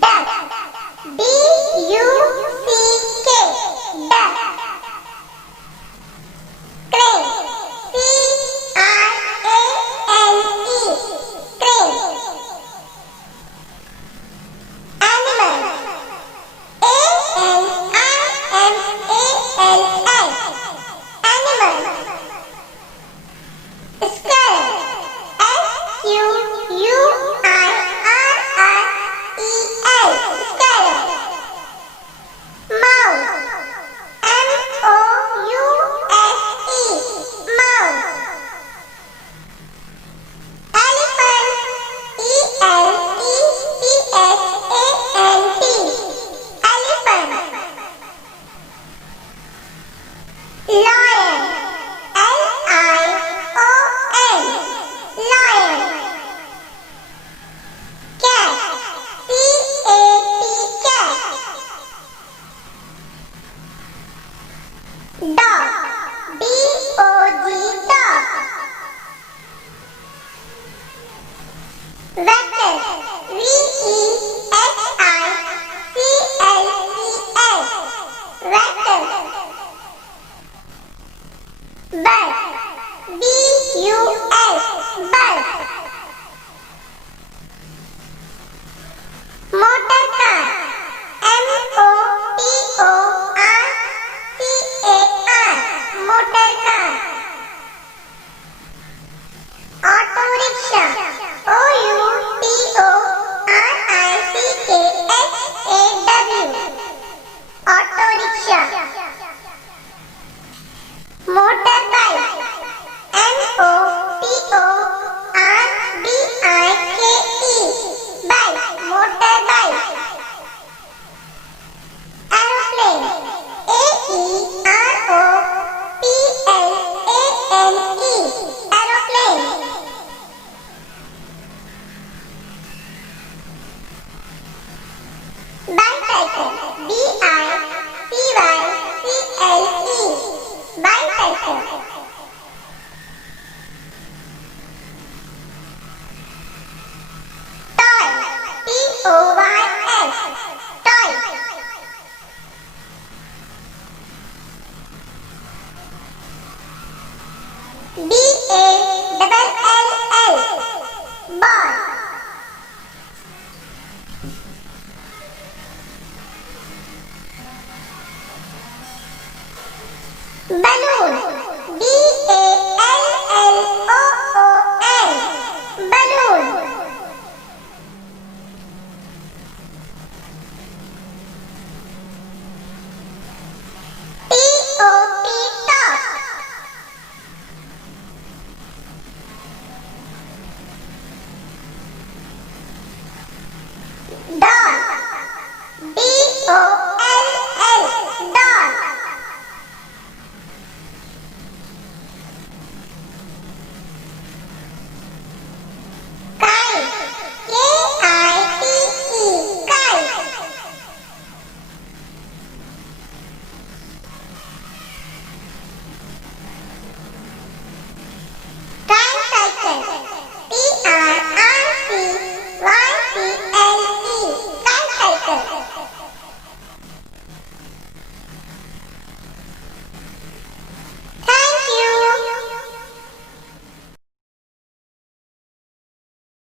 duck, D-U-C-K, duck. Crane, C-R-A-N-E, crane. Animal, A-N-I-M-A-L-S, animal. Squirrel, S-Q-U-I-R-R-E-L, squirrel. Mouse, M-O-U-S-E, mouse. Elephant, E-L-E-P-H-A-N-T, elephant. Lion, L-I-O-N, lion. Cat, C-A-T, cat. Dog, D-O-G, dog. Vector, V-E-H-I-C-L-E-S, vector. Bus, B-U-S, bus. Motor car, M-O-T-O-R-C-A-R, motor car. Auto rickshaw, O-U-T-O-R-I-C-K-H-A-W, auto rickshaw. Motorbike, M-O-T-O-R-B-I-K-E, bike, motorbike. Aeroplane, A-E-R-O-P-L-A-N-E, aeroplane. Bicycle, B-I-C-Y-C-L-E, bicycle. Toy, T-O-Y-S, toy. B-A-L-L-L, ball. Balloon, B